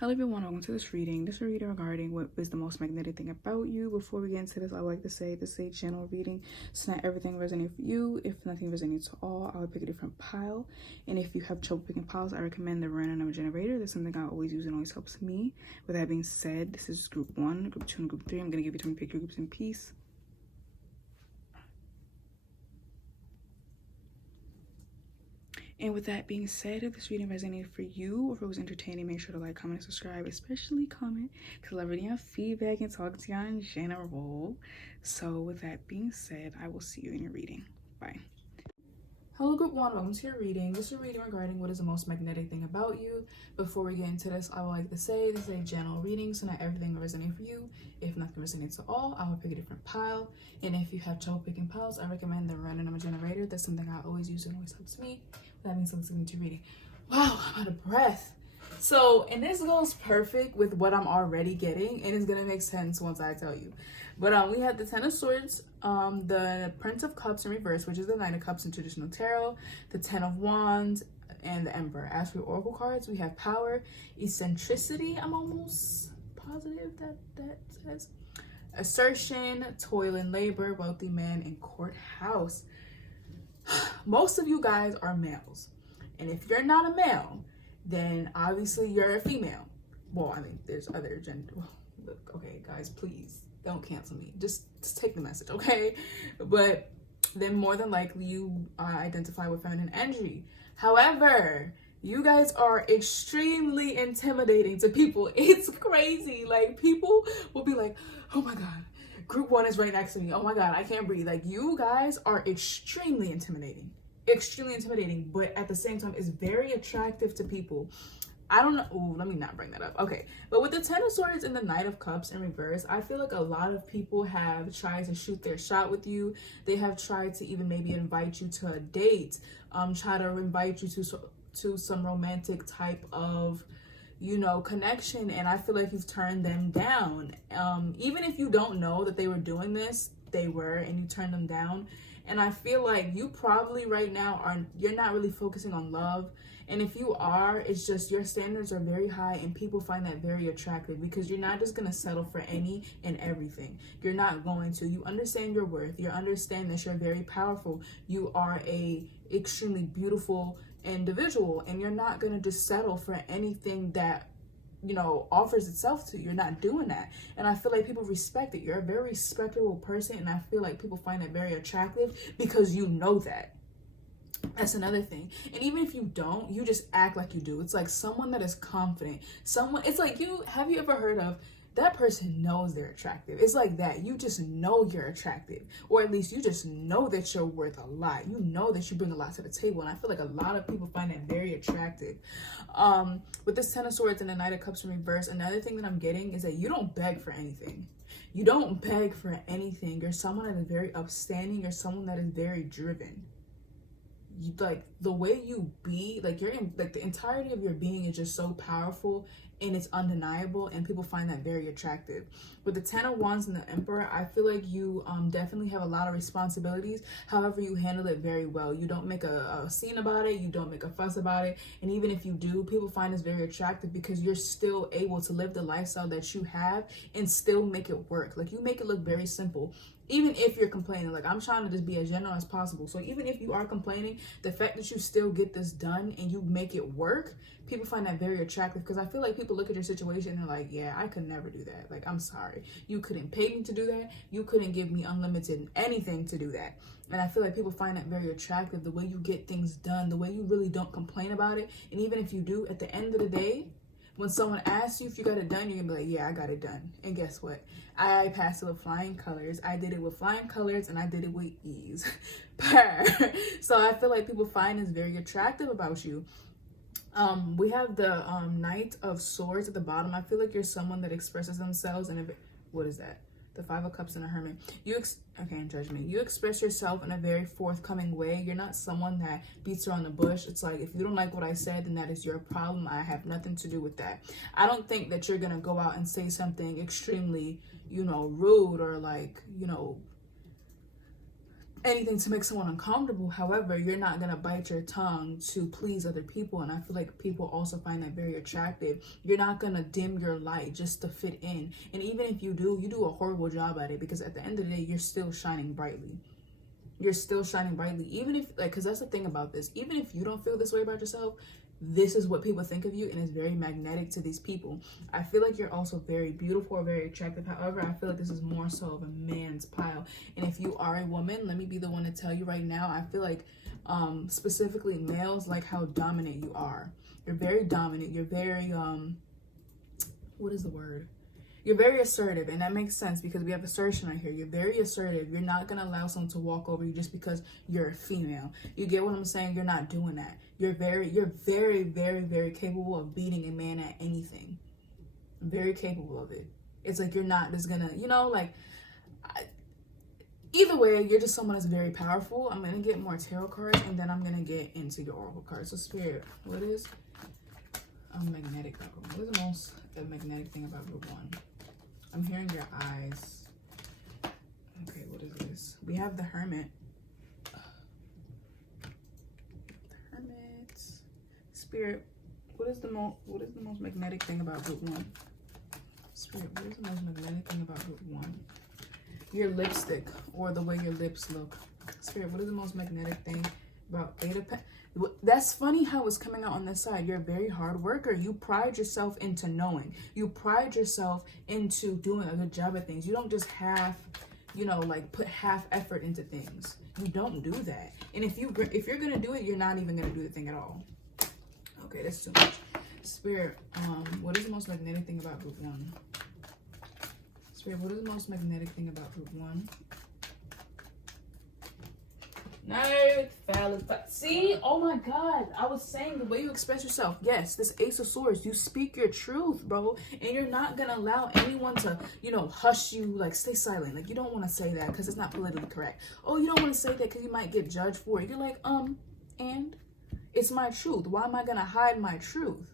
Hello everyone, welcome to this reading. This is a reading regarding what is the most magnetic thing about you. Before we get into this, I would like to say this is a general reading. So not everything resonates for you. If nothing resonates at all, I would pick a different pile. And if you have trouble picking piles, I recommend the random number generator. That's something I always use and always helps me. With that being said, this is group 1, group 2, and group 3. I'm going to give you time to pick your groups in peace. And with that being said, if this reading resonated for you or if it was entertaining, make sure to like, comment, and subscribe, especially comment, because I love reading your feedback and talking to y'all in general. So with that being said, I will see you in your reading. Bye. Hello group 1, welcome to your reading. This is a reading regarding what is the most magnetic thing about you. Before we get into this, I would like to say this is a general reading, so not everything will resonate for you. If nothing resonates at all, I will pick a different pile. And if you have trouble picking piles, I recommend the random number generator. That's something I always use and always helps me. That means I'm listening to reading. Wow, I'm out of breath. So, and this goes perfect with what I'm already getting, and it's gonna make sense once I tell you. But we have the Ten of Swords, the Prince of Cups in reverse, which is the Knight of Cups in traditional tarot, the Ten of Wands, and the Emperor. As for Oracle cards, we have Power, Eccentricity, I'm almost positive that says, Assertion, Toil and Labor, Wealthy Man, and Courthouse. Most of you guys are males, and if you're not a male, then obviously you're a female. Well, I mean, there's other gender. Look, okay, guys, please don't cancel me. Just take the message, okay? But then more than likely you identify with feminine energy. However, you guys are extremely intimidating to people. It's crazy. Like, people will be like, oh my God, group 1 is right next to me. Oh my God, I can't breathe. Like, you guys are extremely intimidating. Extremely intimidating, but at the same time, it's very attractive to people. I don't know. Ooh, let me not bring that up. Okay. But with the Ten of Swords and the Knight of Cups in reverse, I feel like a lot of people have tried to shoot their shot with you. They have tried to even maybe invite you to a date, try to invite you to some romantic type of, you know, connection. And I feel like you've turned them down. Even if you don't know that they were doing this, they were, and you turned them down. And I feel like you probably right now you're not really focusing on love. And if you are, it's just your standards are very high and people find that very attractive because you're not just going to settle for any and everything. You're not going to. You understand your worth. You understand that you're very powerful. You are a extremely beautiful individual, and you're not going to just settle for anything that, you know, offers itself to you. You're not doing that. And I feel like people respect it. You're a very respectable person, and I feel like people find it very attractive because you know that. That's another thing. And even if you don't, you just act like you do. It's like someone that is confident. It's like have you ever heard of that person knows they're attractive? It's like that. You just know you're attractive, or at least you just know that you're worth a lot. You know that you bring a lot to the table, and I feel like a lot of people find that very attractive. With this Ten of Swords and the Knight of Cups in reverse, another thing that I'm getting is that you don't beg for anything. You don't beg for anything. You're someone that is very upstanding. You're someone that is very driven. You, like, the way you be, like, you're in, like, the entirety of your being is just so powerful and it's undeniable, and people find that very attractive. With the Ten of Wands and the Emperor, I feel like you definitely have a lot of responsibilities. However, you handle it very well. You don't make a scene about it. You don't make a fuss about it. And even if you do, people find this very attractive because you're still able to live the lifestyle that you have and still make it work. Like, you make it look very simple. Even if you're complaining, like, I'm trying to just be as general as possible. So even if you are complaining, the fact that you still get this done and you make it work, people find that very attractive, because I feel like people look at your situation and they're like, yeah, I could never do that. Like, I'm sorry. You couldn't pay me to do that. You couldn't give me unlimited anything to do that. And I feel like people find that very attractive, the way you get things done, the way you really don't complain about it. And even if you do, at the end of the day, when someone asks you if you got it done, you're gonna be like, yeah, I got it done. And guess what? I passed it with flying colors. I did it with flying colors, and I did it with ease. So I feel like people find this very attractive about you. We have the Knight of Swords at the bottom. I feel like you're someone that expresses themselves in what is that? The Five of Cups and a Hermit. Okay, judge me. You express yourself in a very forthcoming way. You're not someone that beats around the bush. It's like, if you don't like what I said, then that is your problem. I have nothing to do with that. I don't think that you're going to go out and say something extremely, you know, rude or, like, you know, anything to make someone uncomfortable. However, you're not going to bite your tongue to please other people. And I feel like people also find that very attractive. You're not going to dim your light just to fit in. And even if you do, you do a horrible job at it, because at the end of the day, you're still shining brightly. You're still shining brightly. Even if, like, because that's the thing about this, even if you don't feel this way about yourself, this is what people think of you, and it's very magnetic to these people. I feel like you're also very beautiful or very attractive. However, I feel like this is more so of a man's pile. And if you are a woman, let me be the one to tell you right now, I feel like specifically males like how dominant you are. You're very dominant. You're very what is the word? You're very assertive, and that makes sense because we have assertion right here. You're very assertive. You're not going to allow someone to walk over you just because you're a female. You get what I'm saying? You're not doing that. You're very, very capable of beating a man at anything. Very capable of it. It's like you're not just going to, you know, like, either way, you're just someone that's very powerful. I'm going to get more tarot cards, and then I'm going to get into your oracle cards. So, Spirit, what is magnetic? What is the most magnetic thing about group 1? I'm hearing your eyes. Okay, what is this? We have the Hermit. The Hermit. Spirit, what is the most magnetic thing about group 1? Spirit, what is the most magnetic thing about group 1? Your lipstick, or the way your lips look. Spirit, what is the most magnetic thing about 8 of Pentacles? That's funny how it's coming out on this side. You're a very hard worker. You pride yourself into knowing. You pride yourself into doing a good job at things. You don't just half, you know, like put half effort into things. You don't do that. And if you're gonna do it, you're not even gonna do the thing at all. Okay, that's too much. Spirit, what is the most magnetic thing about group 1? Spirit, what is the most magnetic thing about group 1? No, fellas, but see, oh my God, I was saying the way you express yourself. Yes, this Ace of Swords, you speak your truth, bro, and you're not gonna allow anyone to, you know, hush you, like stay silent. Like you don't want to say that because it's not politically correct. Oh, you don't want to say that because you might get judged for it. You're like, and it's my truth. Why am I gonna hide my truth?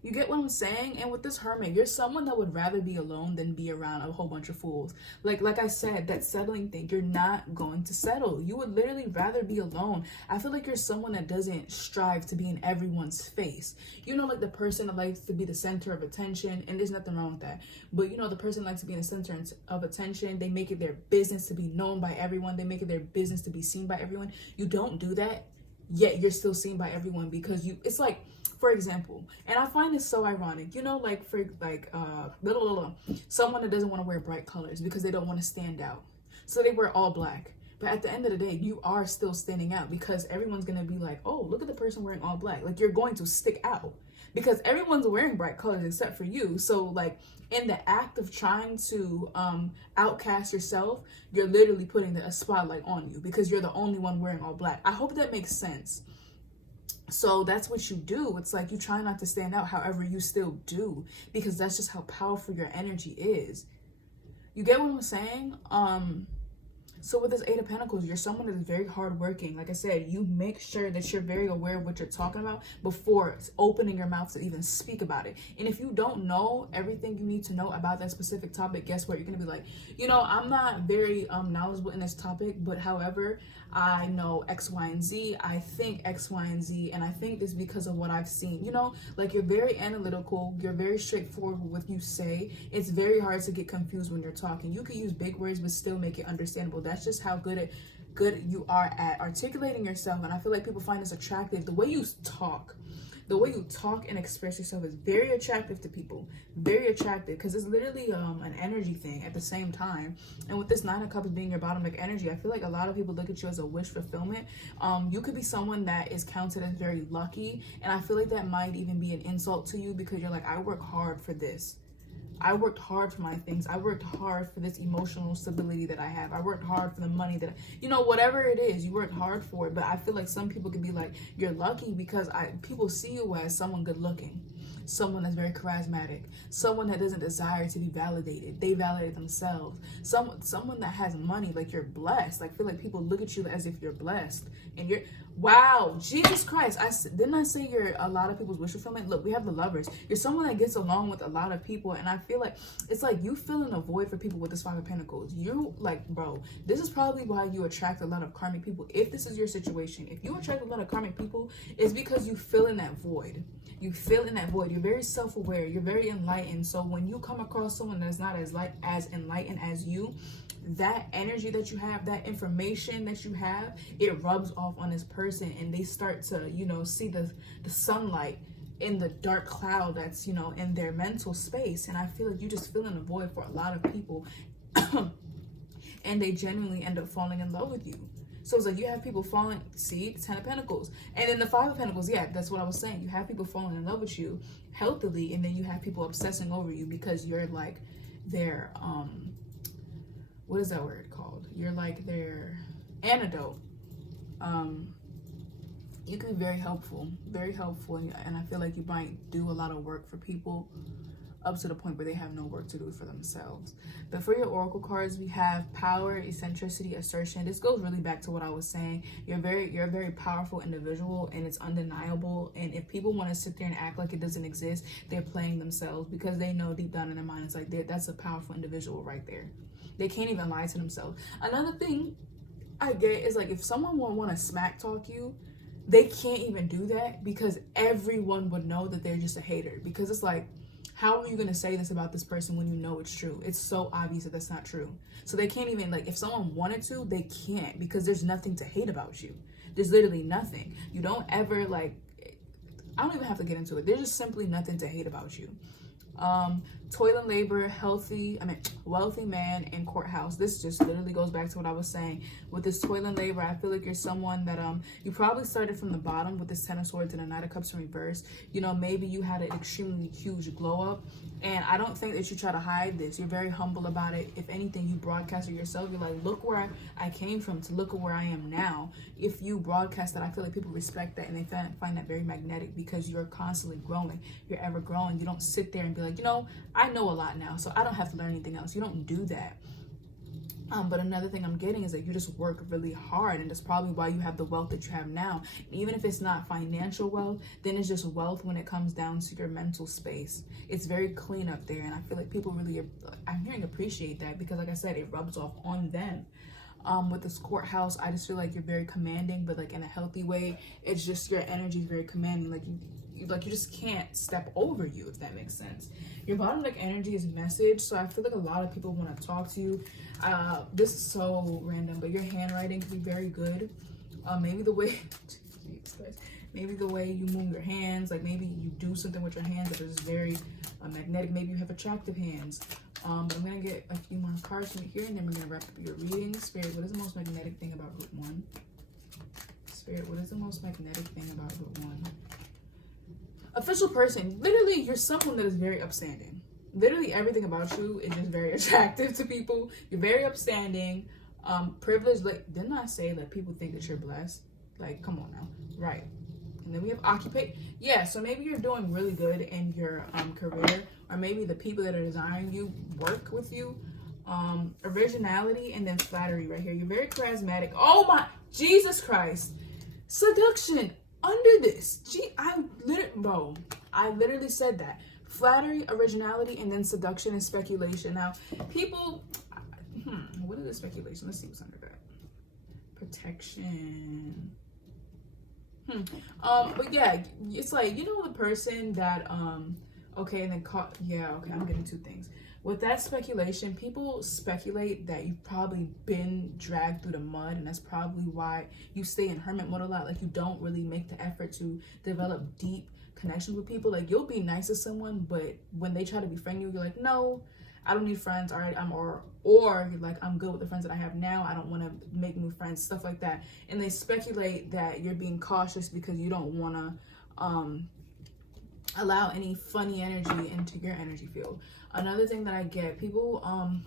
You get what I'm saying? And with this Hermit, you're someone that would rather be alone than be around a whole bunch of fools. Like I said, that settling thing, you're not going to settle. You would literally rather be alone. I feel like you're someone that doesn't strive to be in everyone's face. You know, like the person that likes to be the center of attention, and there's nothing wrong with that. But you know, the person that likes to be in the center of attention, they make it their business to be known by everyone. They make it their business to be seen by everyone. You don't do that, yet you're still seen by everyone because it's like, for example, and I find this so ironic, you know, like for like someone that doesn't want to wear bright colors because they don't want to stand out, so they wear all black. But at the end of the day, you are still standing out because everyone's gonna be like, oh, look at the person wearing all black. Like you're going to stick out because everyone's wearing bright colors except for you. So like in the act of trying to outcast yourself, you're literally putting a spotlight on you because you're the only one wearing all black. I hope that makes sense. So that's what you do. It's like you try not to stand out, however you still do, because that's just how powerful your energy is. You get what I'm saying? So with this 8 of Pentacles, you're someone that is very hardworking. Like I said, you make sure that you're very aware of what you're talking about before opening your mouth to even speak about it. And if you don't know everything you need to know about that specific topic, guess what? You're going to be like, you know, I'm not very knowledgeable in this topic, but however, I know X, Y, and Z. I think X, Y, and Z, and I think this because of what I've seen. You know, like you're very analytical. You're very straightforward with what you say. It's very hard to get confused when you're talking. You can use big words, but still make it understandable. That's just how good you are at articulating yourself. And I feel like people find this attractive. The way you talk and express yourself is very attractive to people. Very attractive because it's literally an energy thing at the same time. And with this 9 of Cups being your bottom-like energy, I feel like a lot of people look at you as a wish fulfillment. You could be someone that is counted as very lucky, and I feel like that might even be an insult to you because you're like, I work hard for this. I worked hard for my things. I worked hard for this emotional stability that I have. I worked hard for the money that, you know, whatever it is, you worked hard for it. But I feel like some people could be like, you're lucky because people see you as someone good looking. someone that's very charismatic, someone that doesn't desire to be validated. They validate themselves. Someone that has money, like you're blessed. Like, feel like people look at you as if you're blessed, and you're, wow, Jesus Christ. Didn't I say you're a lot of people's wish fulfillment? Look, we have the Lovers. You're someone that gets along with a lot of people, and I feel like it's like you filling a void for people with this Five of Pentacles. You, like, bro, this is probably why you attract a lot of karmic people. If this is your situation, if you attract a lot of karmic people, it's because you fill in that void. You fill in that void. You're very self-aware. You're very enlightened. So when you come across someone that's not as enlightened as you, that energy that you have, that information that you have, it rubs off on this person, and they start to, you know, see the sunlight in the dark cloud that's, you know, in their mental space. And I feel like you just fill in a void for a lot of people and they genuinely end up falling in love with you. So it's like you have people falling, see, the Ten of Pentacles. And then the Five of Pentacles, yeah, that's what I was saying. You have people falling in love with you healthily, and then you have people obsessing over you because you're like their, what is that word called? You're like their antidote. You can be very helpful, and I feel like you might do a lot of work for people up to the point where they have no work to do for themselves. But for your oracle cards, we have power, eccentricity, assertion. This goes really back to what I was saying. You're a very powerful individual, and it's undeniable. And if people want to sit there and act like it doesn't exist, they're playing themselves, because they know deep down in their mind, it's like that's a powerful individual right there. They can't even lie to themselves. Another thing I get is, like, if someone want to smack talk you, they can't even do that, because everyone would know that they're just a hater. Because it's like, how are you going to say this about this person when you know it's true? It's so obvious that that's not true. So they can't even, like, if someone wanted to, they can't, because there's nothing to hate about you. There's literally nothing. You don't ever, like, I don't even have to get into it. There's just simply nothing to hate about you. Toil and labor, wealthy man in courthouse. This just literally goes back to what I was saying. With this toil and labor, I feel like you're someone that you probably started from the bottom with this Ten of Swords and the Knight of Cups in reverse. You know, maybe you had an extremely huge glow up, and I don't think that you try to hide this. You're very humble about it. If anything, you broadcast it yourself. You're like, look where I came from to look at where I am now. If you broadcast that, I feel like people respect that, and they find that very magnetic, because you're constantly growing. You're ever growing. You don't sit there and be like, you know, I know a lot now, so I don't have to learn anything else. You don't do that. But another thing I'm getting is that you just work really hard, and that's probably why you have the wealth that you have now. Even if it's not financial wealth, then it's just wealth when it comes down to your mental space. It's very clean up there, and I feel like people really, I'm hearing, appreciate that, because like I said, it rubs off on them. With this courthouse, I just feel like you're very commanding, but like in a healthy way. It's just your energy is very commanding. Like you just can't step over you, if that makes sense. Your bottom deck energy is message, so I feel like a lot of people want to talk to you. This is so random, but your handwriting can be very good. Maybe the way you move your hands, like maybe you do something with your hands that is very magnetic. Maybe you have attractive hands. But I'm gonna get a few more cards from here, and then we're gonna wrap up your reading. Spirit, what is the most magnetic thing about Root 1? Spirit, what is the most magnetic thing about Root 1? Official person. Literally, you're someone that is very upstanding. Literally everything about you is just very attractive to people. You're very upstanding, privileged. Like, didn't I say that people think that you're blessed? Like, come on now. Right. And then we have occupate. Yeah, so maybe you're doing really good in your career, or maybe the people that are desiring you work with you. Originality, and then flattery right here. You're very charismatic. Oh my Jesus Christ. Seduction under this. I literally said that. Flattery, originality, and then seduction and speculation. Now, people, what is the speculation? Let's see what's under that. Protection. But yeah, it's like, you know, the person that, okay, and then I'm getting two things. With that speculation, people speculate that you've probably been dragged through the mud, and that's probably why you stay in hermit mode a lot. Like, you don't really make the effort to develop deep connections with people. Like, you'll be nice to someone, but when they try to befriend you, you're like, no, I don't need friends. All right, or you're like, I'm good with the friends that I have now. I don't want to make new friends, stuff like that. And they speculate that you're being cautious because you don't want to allow any funny energy into your energy field. Another thing that I get, people, I'm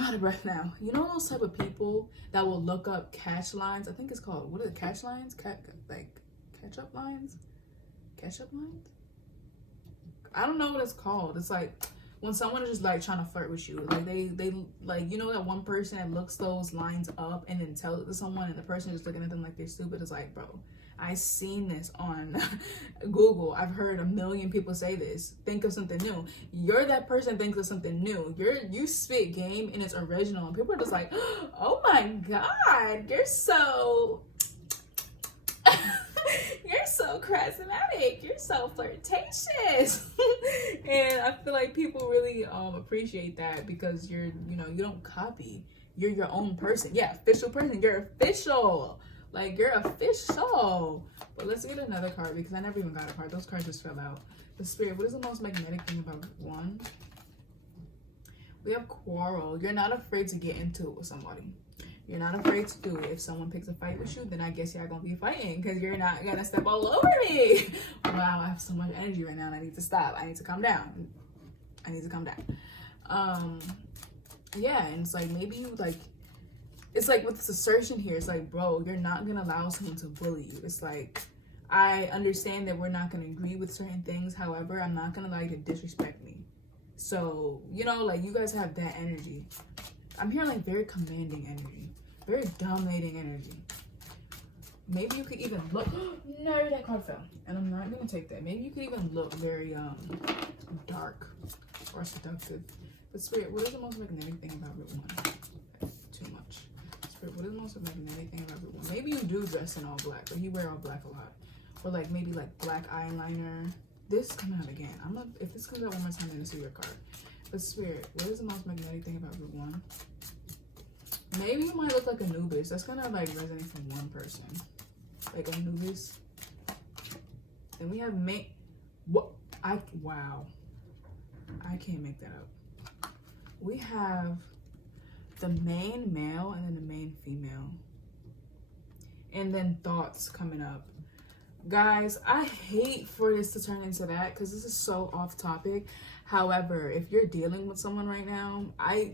out of breath now. You know those type of people that will look up catch lines? I think it's called, what are the catch lines? Like catch-up lines? Catch-up lines? I don't know what it's called. It's like when someone is just like trying to flirt with you, like they like, you know, that one person that looks those lines up and then tells it to someone, and the person is looking at them like they're stupid. It's like, bro, I seen this on Google. I've heard a million people say this. Think of something new. You're that person thinks of something new. You spit game and it's original, and people are just like, oh my god, you're so you're so charismatic, you're so flirtatious. And I feel like people really appreciate that, because you're, you know, you don't copy. You're your own person. Yeah, official person. You're official. Like, you're official. But let's get another card, because I never even got a card. Those cards just fell out. The Spirit, what is the most magnetic thing about one? We have quarrel. You're not afraid to get into it with somebody. You're not afraid to do it. If someone picks a fight with you, then I guess y'all gonna be fighting, because you're not gonna step all over me. Wow, I have so much energy right now and I need to stop. I need to calm down. I need to calm down. Yeah, and it's like, maybe you like, it's like with this assertion here, it's like, bro, you're not gonna allow someone to bully you. It's like, I understand that we're not gonna agree with certain things. However, I'm not gonna allow you to disrespect me. So, you know, like, you guys have that energy. I'm hearing like very commanding energy, very dominating energy. Maybe you could even look, no, that card fell, and I'm not gonna take that. Maybe you could even look very dark or seductive. But Spirit, what is the most magnetic thing about root one? Too much. Spirit, what is the most magnetic thing about root one? Maybe you do dress in all black, or you wear all black a lot, or like maybe like black eyeliner. This coming out again. If this comes out one more time, I'm gonna see your card. But Spirit, what is the most magnetic thing about root one? Maybe you might look like Anubis. That's gonna like resonate from one person, like Anubis. Then we have wow, I can't make that up. We have the main male and then the main female, and then thoughts coming up. Guys, I hate for this to turn into that, because this is so off topic. However, if you're dealing with someone right now, I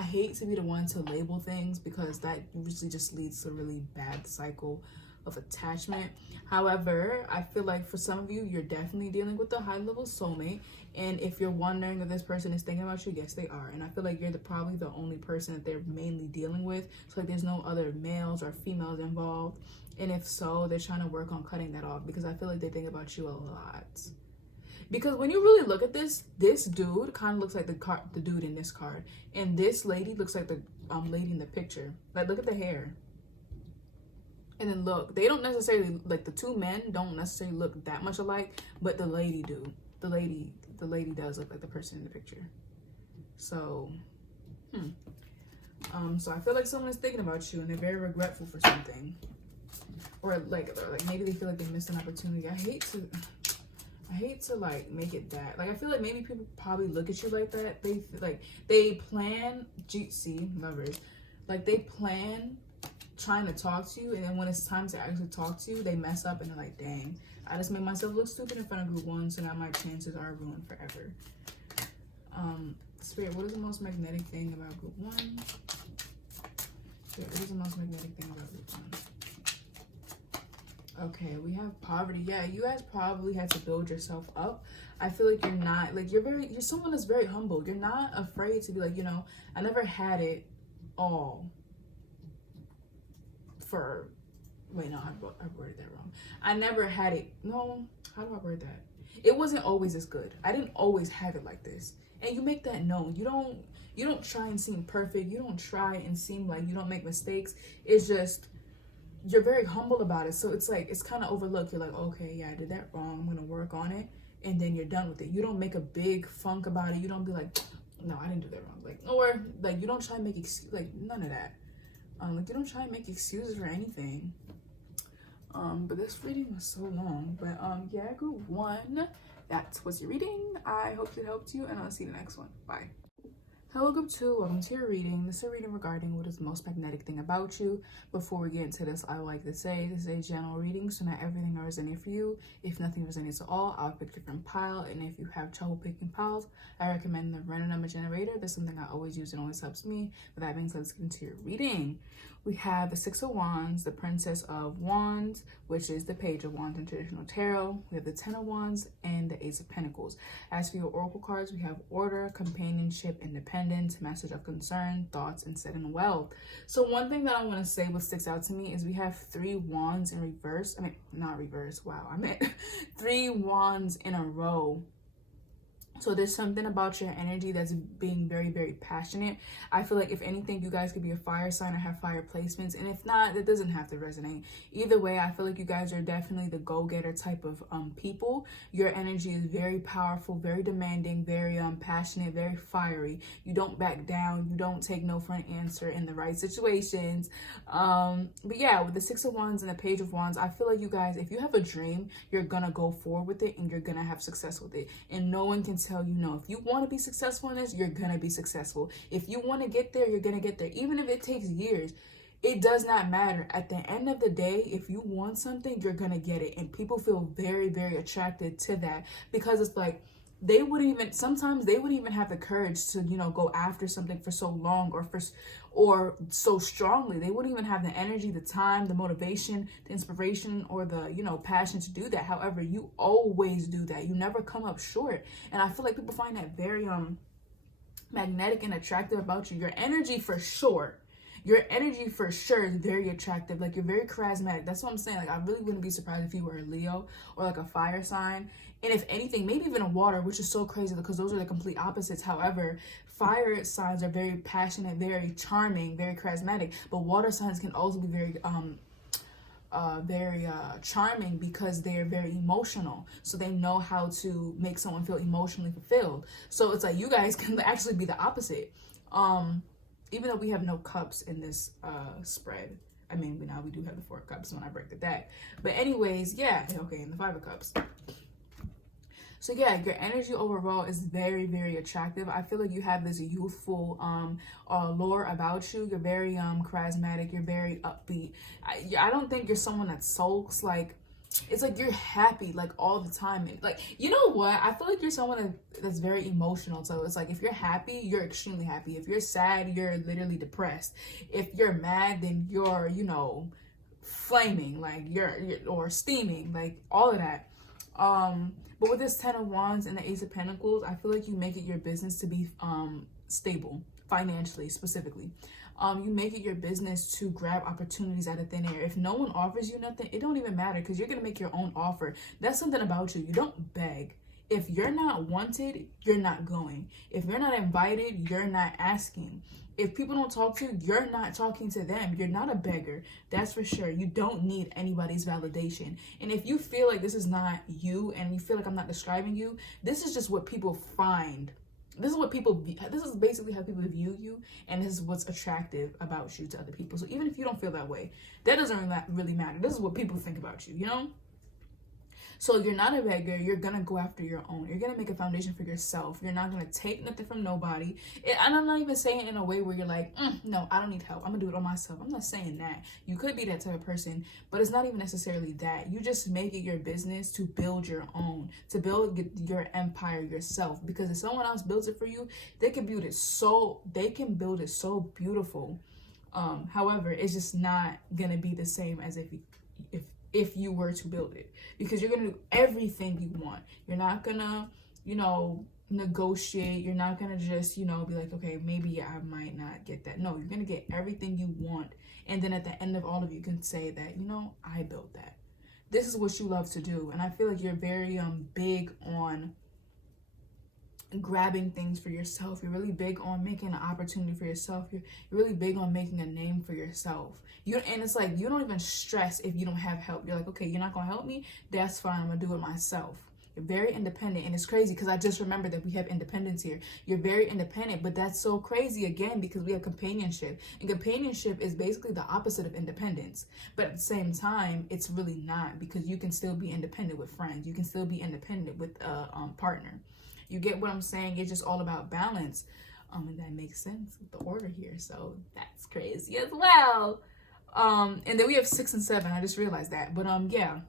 hate to be the one to label things, because that usually just leads to a really bad cycle of attachment. However, I feel like for some of you, you're definitely dealing with a high-level soulmate. And if you're wondering if this person is thinking about you, yes, they are. And I feel like you're probably the only person that they're mainly dealing with. So like, there's no other males or females involved. And if so, they're trying to work on cutting that off, because I feel like they think about you a lot. Because when you really look at this dude kind of looks like the dude in this card, and this lady looks like the lady in the picture. Like, look at the hair. And then look, they don't necessarily, like, the two men don't necessarily look that much alike, but the lady do. The lady does look like the person in the picture. So, so I feel like someone is thinking about you and they're very regretful for something. Or like maybe they feel like they missed an opportunity. I hate to like make it that. Like, I feel like maybe people probably look at you like that. They plan, see, lovers, like they plan trying to talk to you, and then when it's time to actually talk to you, they mess up and they're like, dang, I just made myself look stupid in front of group one, so now my chances are ruined forever. Spirit, what is the most magnetic thing about group one? Spirit, what is the most magnetic thing about group one? Okay, we have poverty. Yeah, you guys probably had to build yourself up. I feel like you're not, like, you're someone that's very humble. You're not afraid to be like, you know, I never had it all for, wait, no, I worded that wrong. I never had it, no, how do I word that? It wasn't always as good. I didn't always have it like this. And you make that known. You don't try and seem perfect. You don't try and seem like you don't make mistakes. It's just, you're very humble about it. So it's like, it's kind of overlooked. You're like, okay, yeah, I did that wrong. I'm going to work on it. And then you're done with it. You don't make a big funk about it. You don't be like, no, I didn't do that wrong. Like, or like, you don't try and make like, none of that. Like, you don't try and make excuses for anything. But this reading was so long. But yeah, group one, that was your reading. I hope it helped you, and I'll see you in the next one. Bye. Hello group 2, welcome to your reading. This is a reading regarding what is the most magnetic thing about you. Before we get into this, I would like to say this is a general reading, so not everything will resonate for you. If nothing resonates at all, I'll pick a different pile, and if you have trouble picking piles, I recommend the random number generator. That's something I always use and always helps me. With that being said, let's get into your reading. We have the Six of Wands, the Princess of Wands, which is the Page of Wands in traditional tarot. We have the Ten of Wands and the Ace of Pentacles. As for your oracle cards, we have order, companionship, independence, message of concern, thoughts, and setting wealth. So one thing that I want to say what sticks out to me is we have 3 wands in reverse. I mean, not reverse. Wow, I meant 3 wands in a row. So there's something about your energy that's being very, very passionate. I feel like if anything, you guys could be a fire sign or have fire placements. And if not, that doesn't have to resonate. Either way, I feel like you guys are definitely the go-getter type of people. Your energy is very powerful, very demanding, very passionate, very fiery. You don't back down. You don't take no for an answer in the right situations. But yeah, with the Six of Wands and the Page of Wands, I feel like you guys, if you have a dream, you're going to go forward with it and you're going to have success with it. And no one can tell you no. If you want to be successful in this, you're gonna be successful. If you want to get there, you're gonna get there. Even if it takes years, it does not matter. At the end of the day, if you want something, you're gonna get it. And people feel very, very attracted to that, because it's like sometimes they would even have the courage to, go after something for so long or so strongly. They wouldn't even have the energy, the time, the motivation, the inspiration, or the, passion to do that. However, you always do that. You never come up short. And I feel like people find that very magnetic and attractive about you. Your energy for sure. Your energy for sure is very attractive. Like, you're very charismatic. That's what I'm saying. Like, I really wouldn't be surprised if you were a Leo or like a fire sign. And if anything, maybe even a water, which is so crazy because those are the complete opposites. However, fire signs are very passionate, very charming, very charismatic. But water signs can also be very charming because they're very emotional. So they know how to make someone feel emotionally fulfilled. So it's like you guys can actually be the opposite. Even though we have no cups in this spread. I mean, now we do have the 4 cups when I break the deck. But anyways, yeah. Okay, and the 5 of cups. So yeah, your energy overall is very, very attractive. I feel like you have this youthful lore about you. You're very charismatic. You're very upbeat. I don't think you're someone that sulks. Like, it's like you're happy like all the time. Like, you know what? I feel like you're someone that's very emotional. So it's like if you're happy, you're extremely happy. If you're sad, you're literally depressed. If you're mad, then you're, flaming, like you're or steaming, like all of that. But with this 10 of Wands and the Ace of Pentacles, I feel like you make it your business to be stable financially, specifically. You make it your business to grab opportunities out of thin air. If no one offers you nothing, it don't even matter because you're going to make your own offer. That's something about you. You don't beg. If you're not wanted, you're not going. If you're not invited, you're not asking. If people don't talk to you, you're not talking to them. You're not a beggar. That's for sure. You don't need anybody's validation. And if you feel like this is not you and you feel like I'm not describing you, this is just what people find. This is basically how people view you, and this is what's attractive about you to other people. So even if you don't feel that way, that doesn't really matter. This is what people think about you, So you're not a beggar. You're going to go after your own. You're going to make a foundation for yourself. You're not going to take nothing from nobody. And I'm not even saying it in a way where you're like, no, I don't need help. I'm going to do it on myself. I'm not saying that. You could be that type of person, but it's not even necessarily that. You just make it your business to build your own, to build your empire yourself. Because if someone else builds it for you, they can build it so beautiful. However, it's just not going to be the same as if you were to build it, because you're going to do everything you want. You're not going to, negotiate. You're not going to just, be like, okay, maybe I might not get that. No, you're going to get everything you want. And then at the end of all of it, you can say that, I built that. This is what you love to do. And I feel like you're very big on grabbing things for yourself. You're really big on making an opportunity for yourself. You're really big on making a name for yourself. And it's like you don't even stress if you don't have help. You're like, okay, you're not gonna help me, that's fine, I'm gonna do it myself. You're very independent. And it's crazy because I just remembered that we have independence here. You're very independent, but that's so crazy again because we have companionship. And companionship is basically the opposite of independence. But at the same time, it's really not, because you can still be independent with friends. You can still be independent with a partner. You get what I'm saying? It's just all about balance. And that makes sense with the order here. So that's crazy as well. And then we have 6 and 7. I just realized that. But yeah.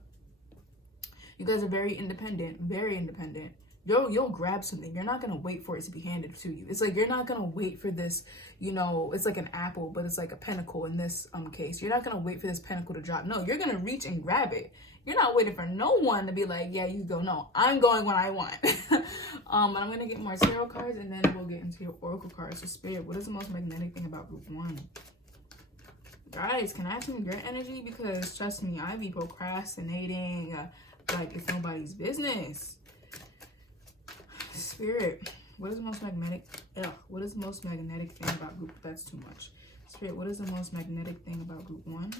You guys are very independent, very independent. You'll grab something. You're not gonna wait for it to be handed to you. It's like you're not gonna wait for this, you know, it's like an apple, but it's like a pentacle in this case. You're not gonna wait for this pentacle to drop. No, you're gonna reach and grab it. You're not waiting for no one to be like, yeah, you go. No, I'm going when I want. But I'm gonna get more tarot cards and then we'll get into your oracle cards. So Spirit, what is the most magnetic thing about group 1? Guys, can I have some of your energy? Because trust me, I be procrastinating like it's nobody's business. Spirit, what is the most magnetic? What is the most magnetic thing about group? That's too much. Spirit, what is the most magnetic thing about group 1?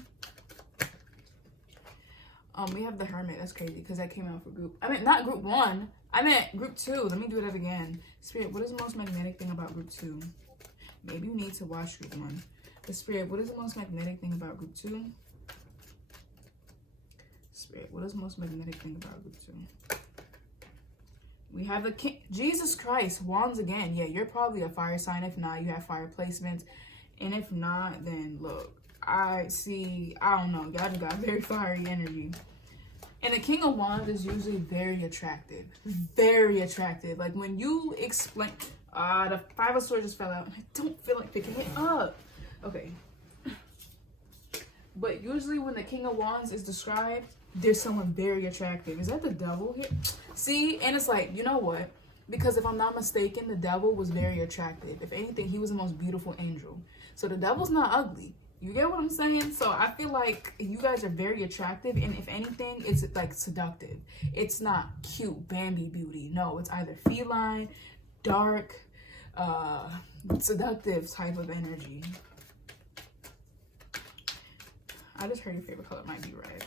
We have the Hermit. That's crazy because that came out for group. I mean, not group 1. I meant group 2. Let me do that again. Spirit, what is the most magnetic thing about group 2? Maybe you need to watch group 1. The Spirit, what is the most magnetic thing about group 2? Spirit, what is the most magnetic thing about group 2? We have the King, Jesus Christ, wands again. Yeah, you're probably a fire sign. If not, you have fire placements. And if not, then look, I don't know, y'all just got very fiery energy. And the King of Wands is usually very attractive. Very attractive. Like when you explain, the 5 of Swords just fell out. I don't feel like picking it up. Okay. But usually when the King of Wands is described, there's someone very attractive. Is that the Devil here? See, and it's like, you know what? Because if I'm not mistaken, the Devil was very attractive. If anything, he was the most beautiful angel. So the Devil's not ugly. You get what I'm saying? So I feel like you guys are very attractive. And if anything, it's like seductive. It's not cute, Bambi beauty. No, it's either feline, dark, seductive type of energy. I just heard your favorite color might be red.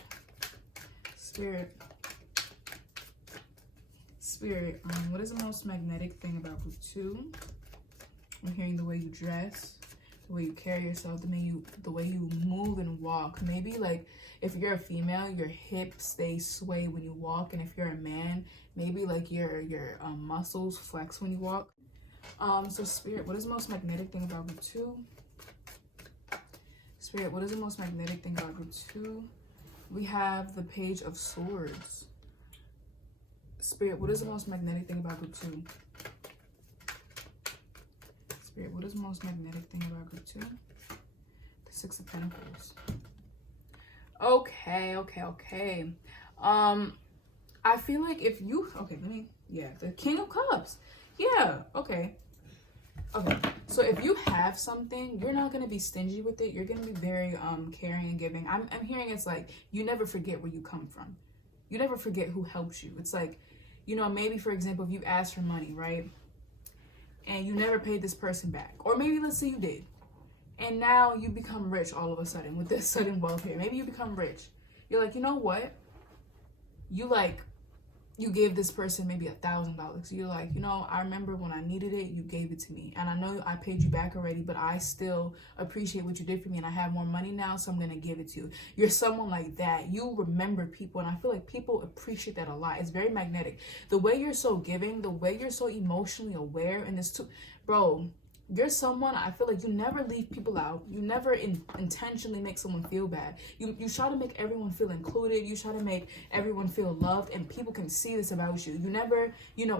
Spirit, what is the most magnetic thing about group 2? I'm hearing the way you dress, the way you carry yourself, the way you move and walk. Maybe like if you're a female, your hips they sway when you walk, and if you're a man, maybe like your muscles flex when you walk. So Spirit, what is the most magnetic thing about group 2? Spirit, what is the most magnetic thing about group 2? We have the Page of Swords. Spirit, what is the most magnetic thing about group 2? Spirit, what is the most magnetic thing about group 2? The 6 of Pentacles. Okay. I feel like if you, the King of Cups. Yeah, okay. So if you have something, you're not going to be stingy with it. You're going to be very caring and giving. I'm hearing it's like you never forget where you come from. You never forget who helps you. It's like, you know, maybe for example, if you asked for money, right? And you never paid this person back. Or maybe let's say you did. And now you become rich all of a sudden with this sudden wealth here. Maybe you become rich. You're like, you know what? You gave this person maybe $1,000. You're like, you know, I remember when I needed it, you gave it to me. And I know I paid you back already, but I still appreciate what you did for me. And I have more money now, so I'm going to give it to you. You're someone like that. You remember people. And I feel like people appreciate that a lot. It's very magnetic. The way you're so giving, the way you're so emotionally aware. And it's too, bro, you're someone, I feel like you never leave people out. You never intentionally make someone feel bad. You try to make everyone feel included. You try to make everyone feel loved, and people can see this about you. You never,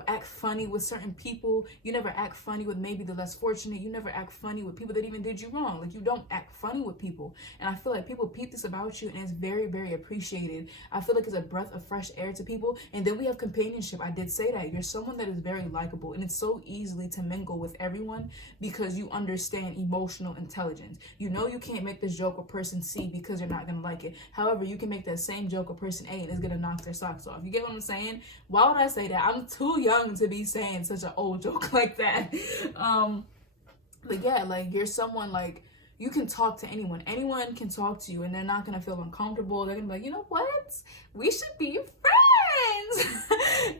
act funny with certain people. You never act funny with maybe the less fortunate. You never act funny with people that even did you wrong. Like, you don't act funny with people. And I feel like people peep this about you, and it's very, very appreciated. I feel like it's a breath of fresh air to people. And then we have companionship. I did say that. You're someone that is very likable, and it's so easily to mingle with everyone, because you understand emotional intelligence. You know you can't make this joke with person C because you're not going to like it. However, you can make that same joke with person A and it's going to knock their socks off. You get what I'm saying? Why would I say that? I'm too young to be saying such an old joke like that. But yeah, like, you're someone, like, you can talk to anyone. Anyone can talk to you, and they're not going to feel uncomfortable. They're going to be like, you know what? We should be friends.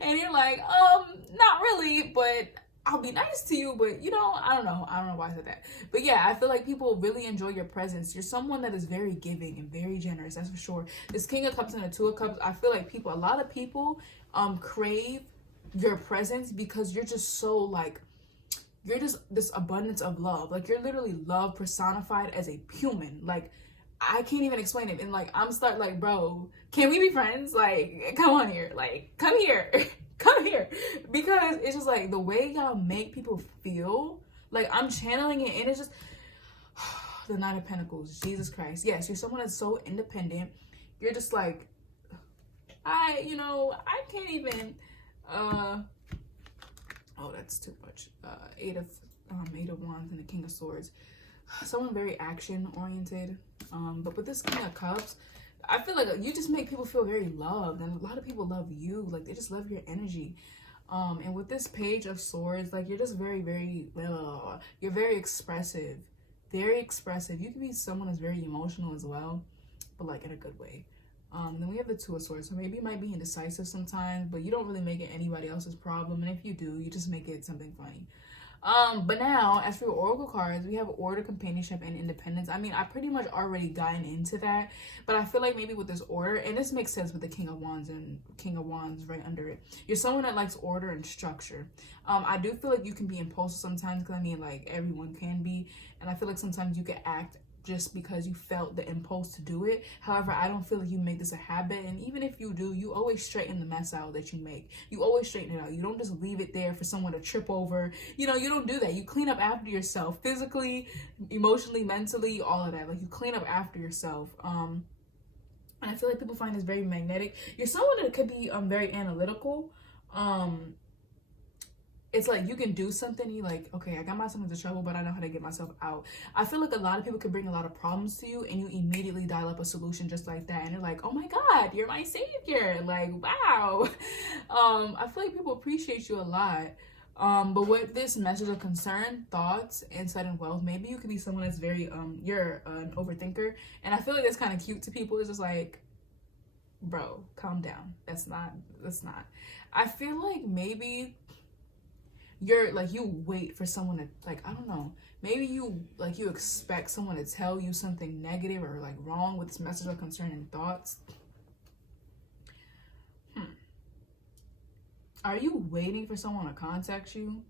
And you're like, not really, but I'll be nice to you, but I don't know why I said that. But yeah, I feel like people really enjoy your presence. You're someone that is very giving and very generous, that's for sure. This King of Cups and the 2 of Cups, I feel like a lot of people crave your presence because you're just so, like, you're just this abundance of love. Like, you're literally love personified as a human. Like, I can't even explain it. And like, I'm start like, bro, can we be friends? Like, come on here. Like, come here. Come here. Because it's just like the way y'all make people feel. Like, I'm channeling it, and it's just the Nine of Pentacles. Jesus Christ. Yes, you're someone that's so independent. You're just like, I can't even oh, that's too much. Eight of Wands and the King of Swords. Someone very action oriented. But with this King of Cups, I feel like you just make people feel very loved, and a lot of people love you. Like, they just love your energy. And with this Page of Swords, like, you're just very, very, you're very expressive. Very expressive. You can be someone that's very emotional as well, but like in a good way. Then we have the Two of Swords. So maybe you might be indecisive sometimes, but you don't really make it anybody else's problem. And if you do, you just make it something funny. But now, as for your Oracle cards, we have Order, Companionship, and Independence. I mean, I pretty much already gotten into that, but I feel like maybe with this Order, and this makes sense with the King of Wands and King of Wands right under it. You're someone that likes order and structure. I do feel like you can be impulsive sometimes, because I mean, like, everyone can be, and I feel like sometimes you can act just because you felt the impulse to do it. However, I don't feel like you make this a habit, and even if you do, you always straighten the mess out that you make. You always straighten it out. You don't just leave it there for someone to trip over. You don't do that. You clean up after yourself, physically, emotionally, mentally, all of that. Like, you clean up after yourself. And I feel like people find this very magnetic. You're someone that could be very analytical. It's like you can do something, you like, okay, I got myself into trouble, but I know how to get myself out. I feel like a lot of people can bring a lot of problems to you, and you immediately dial up a solution just like that, and you're like, oh my God, you're my savior. Like, wow. I feel like people appreciate you a lot. But with this message of concern, thoughts, insight, and wealth, maybe you could be someone that's very you're an overthinker, and I feel like that's kind of cute to people. It's just like, bro, calm down. That's not. I feel like maybe you're like, you wait for someone to, like, I don't know, maybe you expect someone to tell you something negative or like wrong with this message of concern and thoughts. Are you waiting for someone to contact you?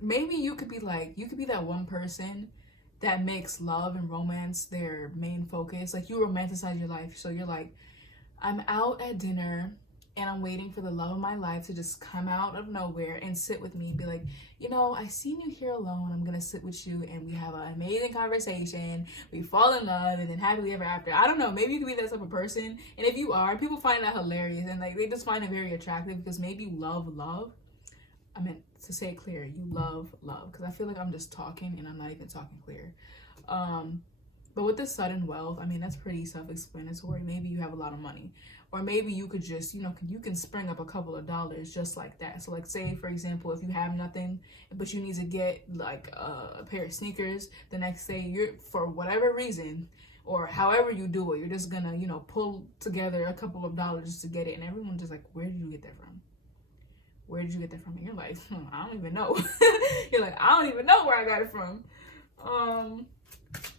Maybe you could be that one person that makes love and romance their main focus. Like, you romanticize your life, so you're like, I'm out at dinner and I'm waiting for the love of my life to just come out of nowhere and sit with me and be like, I seen you here alone. I'm gonna sit with you and we have an amazing conversation. We fall in love and then happily ever after. I don't know. Maybe you could be that type of person. And if you are, people find that hilarious and like they just find it very attractive because maybe you love love. I meant to say it clear. You love love, because I feel like I'm just talking and I'm not even talking clear. But with this sudden wealth, I mean, that's pretty self-explanatory. Maybe you have a lot of money. Or maybe you could just, you can spring up a couple of dollars just like that. So like, say, for example, if you have nothing, but you need to get like a pair of sneakers, the next day you're, for whatever reason, or however you do it, you're just gonna, pull together a couple of dollars to get it. And everyone's just like, where did you get that from? Where did you get that from? And you're like, I don't even know. You're like, I don't even know where I got it from.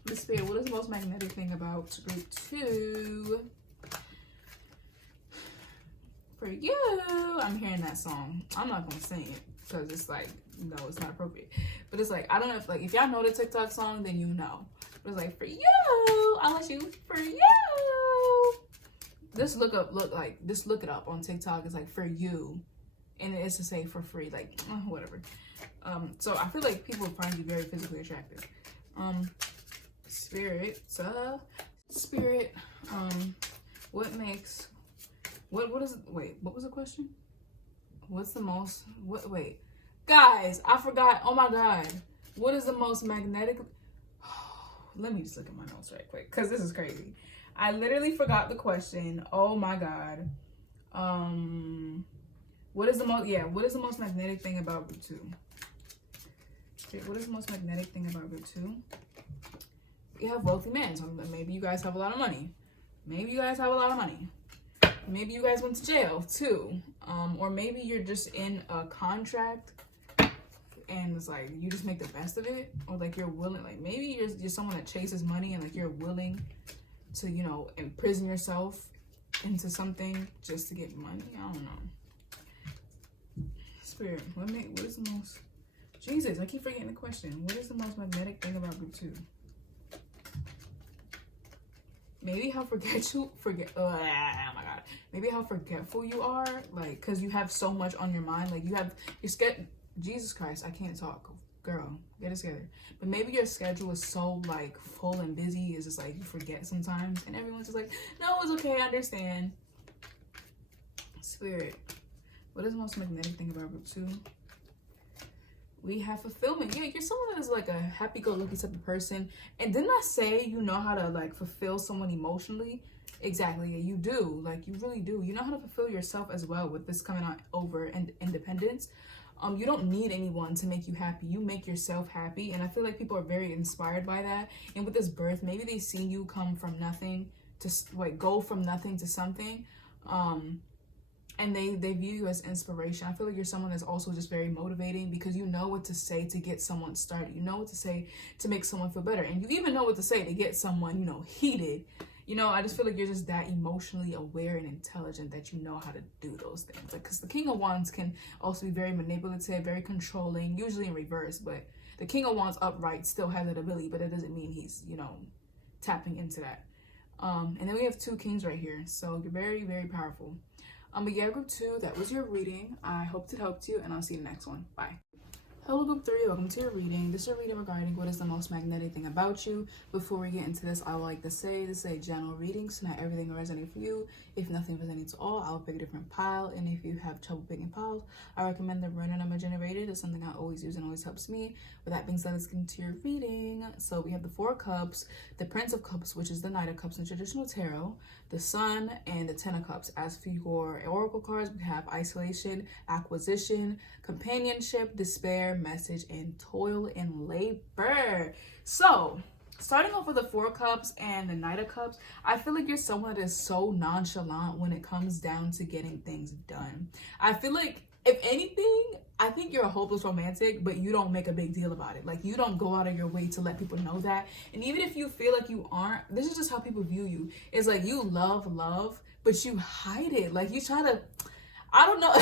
The Spirit, what is the most magnetic thing about group 2? For you, I'm hearing that song. I'm not gonna sing it because it's like, no, it's not appropriate. But it's like, I don't know if y'all know the TikTok song, then you know. But it's like, for you, unless you, for you. Just look it up on TikTok. It's like, for you, and it's to say for free, like whatever. So I feel like people find you very physically attractive. Spirit, what makes, what was the question? What's the most, wait, guys, I forgot, oh my God, what is the most magnetic, let me just look at my notes right quick, because this is crazy. I literally forgot the question, oh my God. What is the most magnetic thing about group 2? Okay, what is the most magnetic thing about group 2? You have wealthy men, so maybe you guys have a lot of money. Maybe you guys went to jail too. Or maybe you're just in a contract and it's like you just make the best of it, or like you're willing, like maybe you're someone that chases money and like you're willing to, imprison yourself into something just to get money. I don't know. Spirit, what is the most Jesus, I keep forgetting the question. What is the most magnetic thing about group 2? Maybe how oh my god. Maybe how forgetful you are, like, because you have so much on your mind. Like, you have your Jesus Christ, I can't talk. Girl, get it together. But maybe your schedule is so, like, full and busy, it's just like you forget sometimes, and everyone's just like, no, it's okay, I understand. Spirit, what is the most magnetic thing about group 2? We have fulfillment. Yeah, you're someone that is like a happy-go-lucky type of person. And didn't I say you know how to, like, fulfill someone emotionally? Exactly, yeah, you do. Like, you really do. You know how to fulfill yourself as well with this coming on over and independence. You don't need anyone to make you happy. You make yourself happy. And I feel like people are very inspired by that. And with this birth, maybe they see you come from nothing to, like, go from nothing to something. And they view you as inspiration. I feel like you're someone that's also just very motivating because you know what to say to get someone started. You know what to say to make someone feel better. And you even know what to say to get someone, you know, heated. You know, I just feel like you're just that emotionally aware and intelligent that you know how to do those things. Like, because the King of Wands can also be very manipulative, very controlling, usually in reverse. But the King of Wands upright still has that ability, but it doesn't mean he's, you know, tapping into that. And then we have 2 kings right here. So you're very, very powerful. But yeah, group 2, that was your reading. I hope it helped you, and I'll see you in the next one. Bye. Hello, group 3. Welcome to your reading. This is a reading regarding what is the most magnetic thing about you. Before we get into this, I would like to say this is a general reading, so not everything will resonate for you. If nothing resonates at all, I'll pick a different pile. And if you have trouble picking piles, I recommend the random number generated. It's something I always use and always helps me. With that being said, let's get into your reading. So we have the 4 cups, the Prince of Cups, which is the Knight of Cups in traditional tarot, the Sun, and the 10 of Cups. As for your oracle cards, we have isolation, acquisition, companionship, despair, message, and toil and labor. So starting off with the 4 cups and the Knight of Cups, I feel like you're someone that is so nonchalant when it comes down to getting things done. I feel like, if anything, I think you're a hopeless romantic, but you don't make a big deal about it. Like, you don't go out of your way to let people know that. And even if you feel like you aren't, this is just how people view you. It's like you love, but you hide it. Like, you try to, I don't know.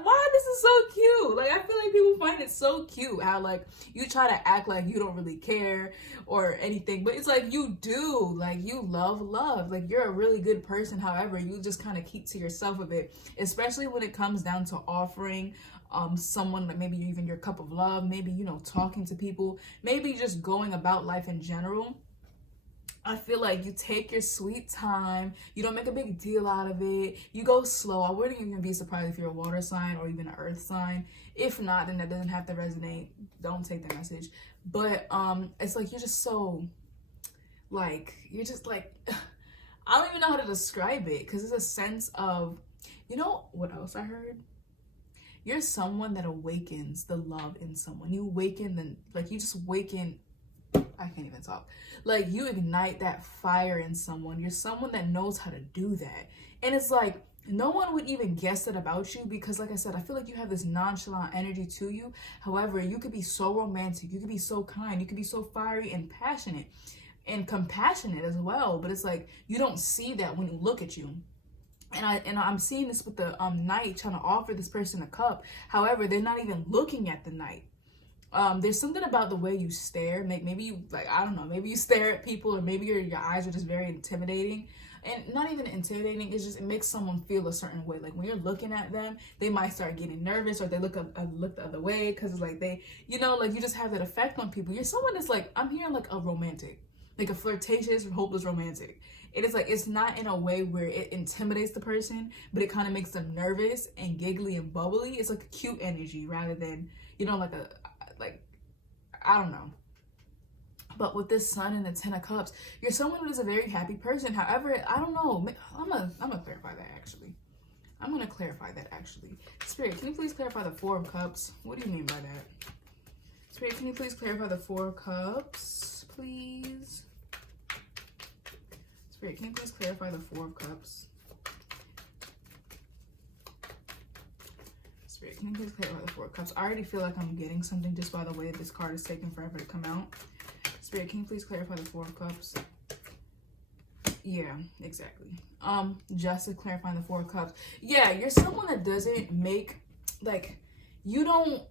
Why this is so cute. Like, I feel like people find it so cute how, like, you try to act like you don't really care or anything, but it's like you do. Like, you love. Like, you're a really good person. However, you just kind of keep to yourself a bit, especially when it comes down to offering someone, like, maybe even your cup of love, maybe, you know, talking to people, maybe just going about life in general. I feel like you take your sweet time. You don't make a big deal out of it. You go slow. I wouldn't even be surprised if you're a water sign or even an earth sign. If not, then that doesn't have to resonate. Don't take the message. But it's like you're just so, like, you're just like, I don't even know how to describe it, because it's a sense of, you know what else I heard? You're someone that awakens the love in someone. You awaken you just awaken, I can't even talk. Like, you ignite that fire in someone. You're someone that knows how to do that. And it's like, no one would even guess that about you because, like I said, I feel like you have this nonchalant energy to you. However, you could be so romantic. You could be so kind. You could be so fiery and passionate and compassionate as well. But it's like, you don't see that when you look at you. And I'm seeing this with the Knight trying to offer this person a cup. However, they're not even looking at the Knight. There's something about the way you stare. Maybe you, like, I don't know, maybe you stare at people, or maybe your eyes are just very intimidating. And not even intimidating, it's just, it makes someone feel a certain way. Like, when you're looking at them, they might start getting nervous, or they look the other way, because it's like they, you know, like, you just have that effect on people. You're someone that's like, I'm hearing like a romantic, like a flirtatious, hopeless romantic. It is like, it's not in a way where it intimidates the person, but it kind of makes them nervous and giggly and bubbly. It's like a cute energy rather than, you know, like I don't know. But with this Sun and the 10 of Cups, you're someone who is a very happy person. However, I don't know. I'm gonna clarify that actually. I'm gonna clarify that actually. Spirit, can you please clarify the 4 of Cups? What do you mean by that? Spirit, can you please clarify the 4 of Cups, please? Spirit, can you please clarify the 4 of Cups? Spirit, can you please clarify the 4 of Cups? I already feel like I'm getting something just by the way this card is taking forever to come out. Spirit, can you please clarify the 4 of Cups? Yeah, exactly. Justice, clarifying the 4 of Cups. Yeah, you're someone that doesn't make, like, you don't,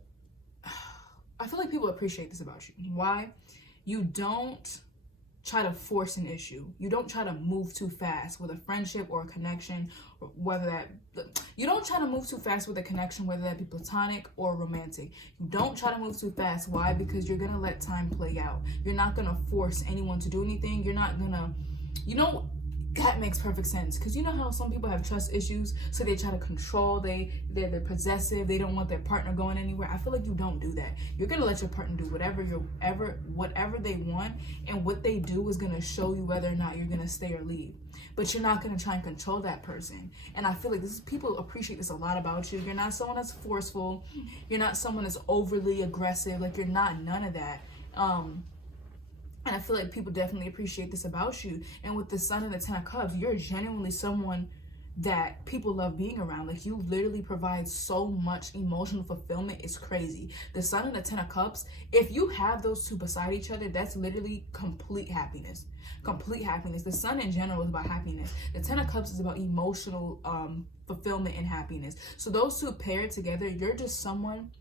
I feel like people appreciate this about you. Why? You don't try to force an issue. You don't try to move too fast with a friendship or a connection, or whether that, you don't try to move too fast with a connection, whether that be platonic or romantic. You don't try to move too fast. Why? Because you're gonna let time play out. You're not gonna force anyone to do anything. You're not gonna, that makes perfect sense. Because you know how some people have trust issues, so they try to control, they're possessive, they don't want their partner going anywhere. I feel like you don't do that. You're gonna let your partner do whatever they want, and what they do is gonna show you whether or not you're gonna stay or leave. But you're not gonna try and control that person. And I feel like people appreciate this a lot about you. You're not someone that's forceful. You're not someone that's overly aggressive. Like, you're not none of that. And I feel like people definitely appreciate this about you. And with the Sun and the Ten of Cups, you're genuinely someone that people love being around. Like, you literally provide so much emotional fulfillment. It's crazy. The Sun and the Ten of Cups, if you have those two beside each other, that's literally complete happiness. Complete happiness. The Sun in general is about happiness. The Ten of Cups is about emotional fulfillment and happiness. So those two paired together, you're just someone,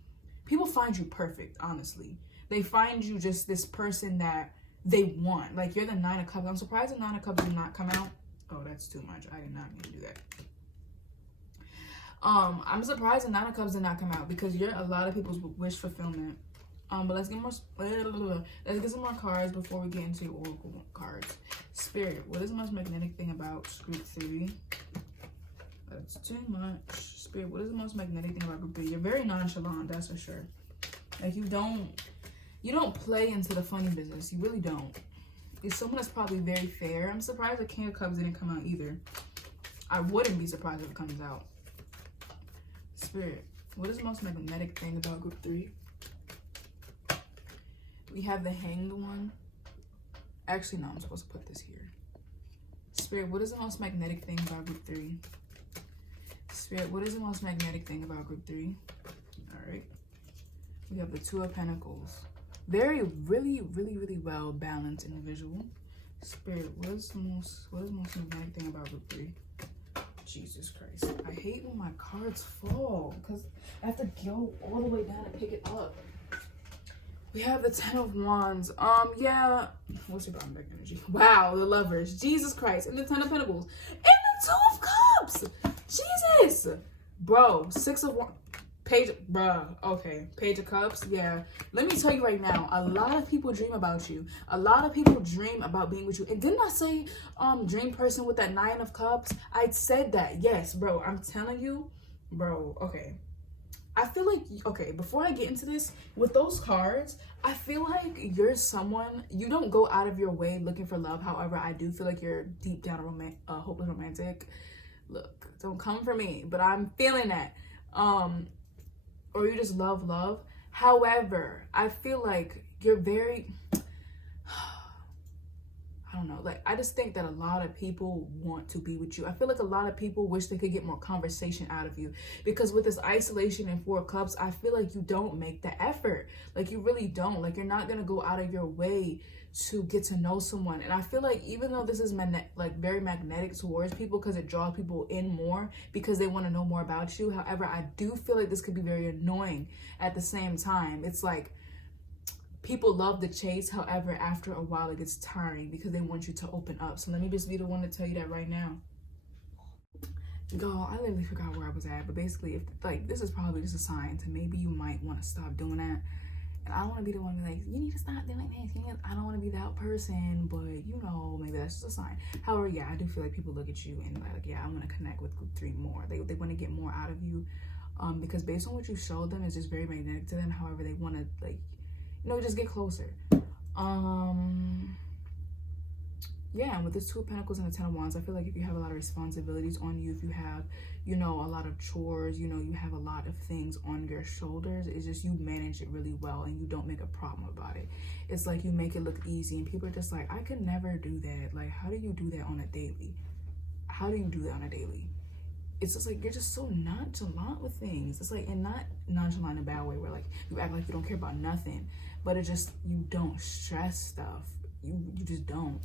people find you perfect, honestly. They find you just this person that they want. Like, you're the Nine of Cups. I'm surprised the Nine of Cups did not come out. Oh, that's too much. I did not mean to do that. I'm surprised the Nine of Cups did not come out, because you're a lot of people's wish fulfillment. But let's get some more cards before we get into Oracle cards. Spirit, what is the most magnetic thing about Group 3? That's too much. Spirit, what is the most magnetic thing about Group 3? You're very nonchalant, that's for sure. Like, you don't play into the funny business. You really don't. You're someone that's probably very fair. I'm surprised the King of Cups didn't come out either. I wouldn't be surprised if it comes out. Spirit, what is the most magnetic thing about Group 3? We have the Hanged One. Actually, no, I'm supposed to put this here. Spirit, what is the most magnetic thing about Group 3? Spirit, what is the most magnetic thing about Group 3? All right. We have the Two of Pentacles. Really well balanced individual. Spirit, what is the most magnetic thing about Group 3? Jesus Christ. I hate when my cards fall, because I have to go all the way down and pick it up. We have the Ten of Wands. Yeah. What's your bottom back energy? Wow, the Lovers. Jesus Christ. And the Ten of Pentacles. And the Two of Cups. Jesus. Bro, Six of Wands. Page of Cups. Yeah, let me tell you right now, a lot of people dream about you. A lot of people dream about being with you. And didn't I say dream person with that Nine of Cups? I said that. Yes, bro, I'm telling you, bro. Okay, I feel like, okay, before I get into this, with those cards, I feel like you're someone, you don't go out of your way looking for love. However, I do feel like you're deep down hopeless romantic. Look, don't come for me, but I'm feeling that. Or you just love. However, I feel like you're very, I don't know, like, I just think that a lot of people want to be with you. I feel like a lot of people wish they could get more conversation out of you, because with this isolation and Four of Cups, I feel like you don't make the effort. Like, you really don't. Like, you're not going to go out of your way to get to know someone. And I feel like even though this is very magnetic towards people, because it draws people in more because they want to know more about you, however, I do feel like this could be very annoying at the same time. It's like people love the chase, however, after a while it gets tiring because they want you to open up. So let me just be the one to tell you that right now. Girl, I literally forgot where I was at, but basically, if like, this is probably just a sign to maybe you might want to stop doing that. And I don't want to be the one to be like, you need to stop doing this. I don't want to be that person, but maybe that's just a sign. However, yeah, I do feel like people look at you and like, yeah, I want to connect with Group 3 more. They want to get more out of you, because based on what you showed them, it's just very magnetic to them. However, they want to just get closer. Yeah, and with this Two of Pentacles and the Ten of Wands, I feel like if you have a lot of responsibilities on you, if you have, a lot of chores, you have a lot of things on your shoulders, it's just you manage it really well and you don't make a problem about it. It's like you make it look easy, and people are just like, I could never do that. Like, how do you do that on a daily? How do you do that on a daily? It's just like, you're just so nonchalant with things. It's like, and not nonchalant in a bad way where like you act like you don't care about nothing, but it's just, you don't stress stuff. You just don't.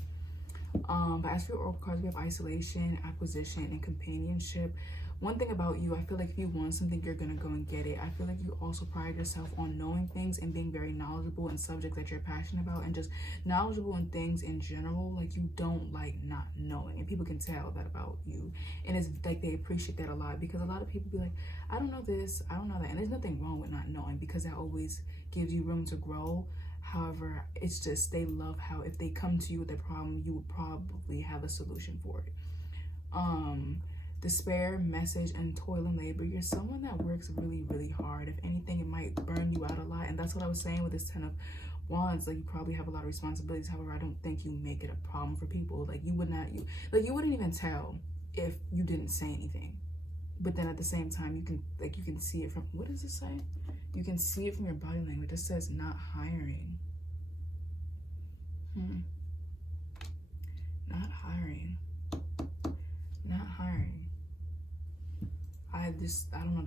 But as for your oracle cards, we have isolation, acquisition, and companionship. one thing about you, I feel like if you want something, you're gonna go and get it. I feel like you also pride yourself on knowing things and being very knowledgeable in subjects that you're passionate about, and just knowledgeable in things in general. Like, you don't like not knowing, and people can tell that about you. And it's like they appreciate that a lot, because a lot of people be like, I don't know this, I don't know that. And there's nothing wrong with not knowing, because that always gives you room to grow. However, it's just they love how if they come to you with a problem, you would probably have a solution for it. Despair, message, and toil and labor. You're someone that works really, really hard. If anything, it might burn you out a lot. And that's what I was saying with this 10 of Wands. Like, you probably have a lot of responsibilities. However, I don't think you make it a problem for people. Like, you wouldn't even tell if you didn't say anything. But then at the same time, you can see it from, what does it say? You can see it from your body language. It says not hiring. Not hiring. Not hiring. I don't know,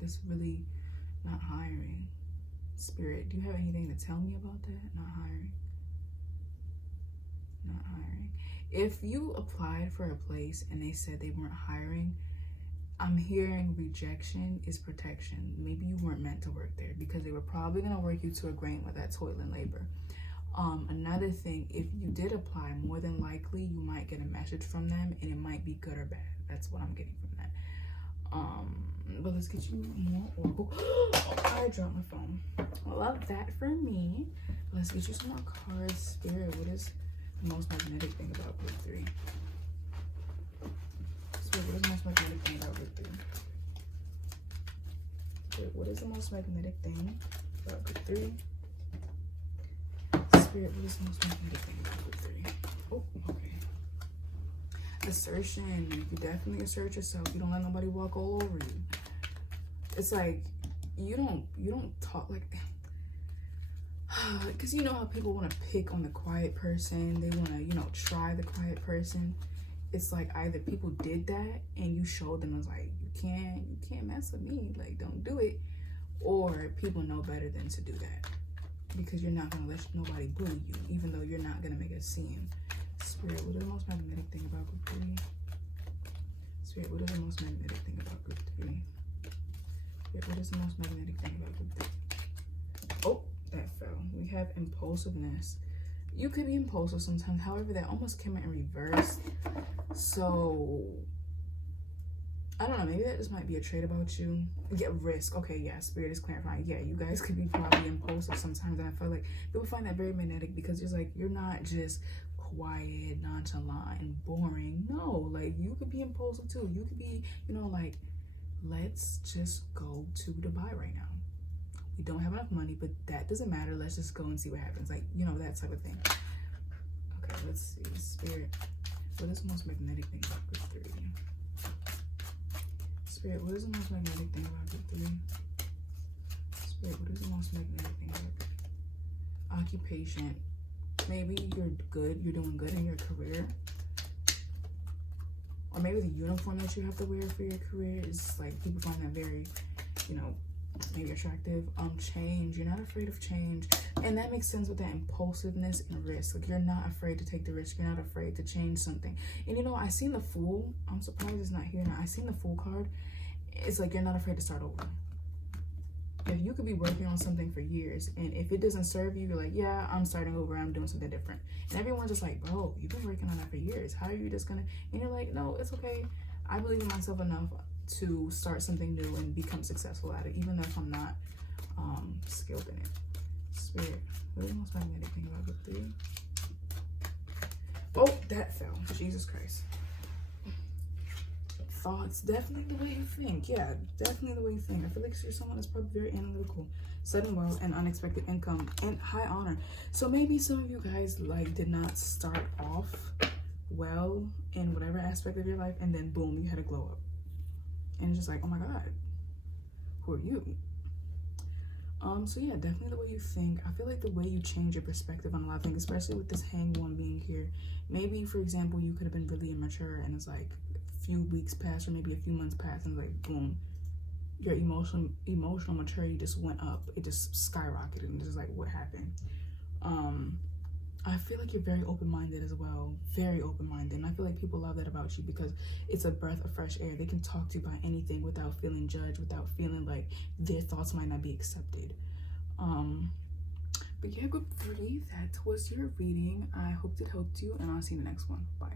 this really not hiring. Spirit, do you have anything to tell me about that? Not hiring. Not hiring. If you applied for a place and they said they weren't hiring, I'm hearing rejection is protection. Maybe you weren't meant to work there, because they were probably going to work you to a grain with that toil and labor. Another thing, if you did apply, more than likely you might get a message from them, and it might be good or bad. That's what I'm getting from that. But let's get you more oracle. Oh, I dropped my phone. I love that for me. Let's get you some more cards. Spirit, what is the most magnetic thing about group 3? Spirit, what is the most magnetic thing about group 3? Spirit, what is the most magnetic thing about group 3? Spirit, what is the most magnetic thing about group 3? Oh, okay. Assertion. You definitely assert yourself. You don't let nobody walk all over you. It's like you don't talk like, because you know how people want to pick on the quiet person. They want to, try the quiet person. It's like either people did that and you showed them, as like, you can't mess with me, like, don't do it, or people know better than to do that, because you're not gonna let nobody bully you, even though you're not gonna make a scene. Spirit, what is the most magnetic thing about group 3? Spirit, what is the most magnetic thing about group 3? Spirit, what is the most magnetic thing about group 3? Oh, that fell. We have impulsiveness. You could be impulsive sometimes. However, that almost came in reverse. So, I don't know. Maybe that just might be a trait about you. Yeah, risk. Okay, yeah, Spirit is clarifying. Yeah, you guys could be probably impulsive sometimes. And I feel like people find that very magnetic, because it's like, you're not just quiet, nonchalant, and boring. No, like, you could be impulsive too. You could be, like, let's just go to Dubai right now. We don't have enough money, but that doesn't matter. Let's just go and see what happens. Like, that type of thing. Okay, let's see. Spirit, what is the most magnetic thing about group 3? Spirit, what is the most magnetic thing about group 3? Spirit, what is the most magnetic thing about group 3? Occupation. Maybe you're doing good in your career. Or maybe the uniform that you have to wear for your career is like, people find that very, maybe attractive. Change. You're not afraid of change. And that makes sense with that impulsiveness and risk. Like, you're not afraid to take the risk. You're not afraid to change something. And I seen the Fool. I'm surprised it's not here now. I seen the Fool card. It's like, you're not afraid to start over. If you could be working on something for years, and if it doesn't serve you, you're like, yeah, I'm starting over, I'm doing something different. And everyone's just like, bro, you've been working on that for years. How are you just gonna? And you're like, no, it's okay. I believe in myself enough to start something new and become successful at it, even though if I'm not skilled in it. Spirit, what is the most magnetic thing about group 3? Oh, that fell. Jesus Christ. Thoughts, definitely the way you think. Yeah, definitely the way you think. I feel like you're someone that's probably very analytical. Sudden wealth and unexpected income and high honor. So maybe some of you guys like did not start off well in whatever aspect of your life, and then boom, you had a glow up. And it's just like, oh my God, who are you? So yeah, definitely the way you think. I feel like the way you change your perspective on a lot of things, especially with this hanged one being here. Maybe, for example, you could have been really immature, and it's like a few weeks passed, or maybe a few months passed, and like boom, your emotional maturity just went up. It just skyrocketed, and just like, what happened? I feel like you're very open-minded as well. Very open-minded. And I feel like people love that about you because it's a breath of fresh air. They can talk to you about anything without feeling judged, without feeling like their thoughts might not be accepted. But yeah, group 3, that was your reading. I hope it helped you, and I'll see you in the next one. Bye.